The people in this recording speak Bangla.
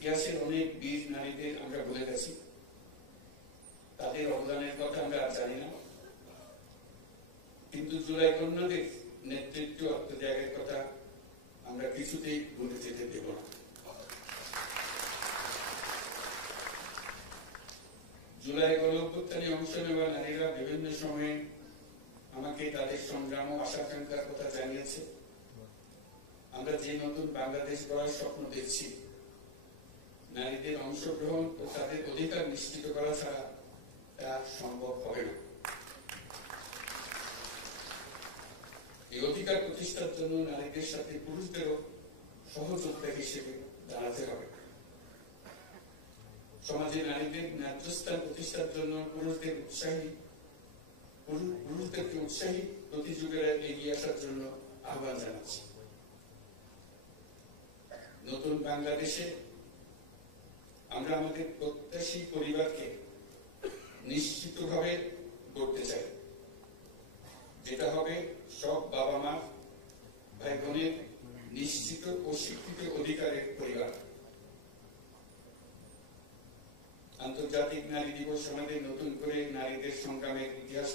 ইতিহাসের অনেক বীর নারীদের আমরা ভুলে গেছি, তাদের অবদানের কথা আমরা আর জানি না, কিন্তু জুলাই কন্যাদের নেতৃত্ব আত্মত্যাগের কথা আমরা কিছুতেই ভুলে যেতে দেব না। জুলাই গণঅভ্যুত্থানে অংশ নেওয়া নারীরা বিভিন্ন সময়ে আমাকে তাদের সংগ্রাম ও আশা-আকাঙ্ক্ষার কথা জানিয়েছে। আমরা যে নতুন বাংলাদেশ গড়ার স্বপ্ন দেখছি, নারীদের অংশগ্রহণ ও তাদের অধিকার নিশ্চিত করা ছাড়া তা সম্ভব হবে না। এই অধিকার প্রতিষ্ঠার জন্য নারীদের সাথে পুরুষদেরও সহযোদ্ধা হিসেবে দাঁড়াতে হবে। সমাজে নারীদের ন্যায্য স্থান প্রতিষ্ঠার জন্য পুরুষদেরকে উৎসাহী প্রতিযোগীরা এগিয়ে আসার জন্য আহ্বান জানাচ্ছি। নতুন বাংলাদেশে আমরা আমাদের প্রত্যাশী পরিবারকে নিশ্চিতভাবে গড়তে চাই, যেটা হবে সব বাবা মা ভাই বোনের নিশ্চিত ও স্বীকৃত অধিকারের পরিবার। আন্তর্জাতিক নারী দিবস আমাদের নতুন করে নারীদের সংগ্রামের ইতিহাস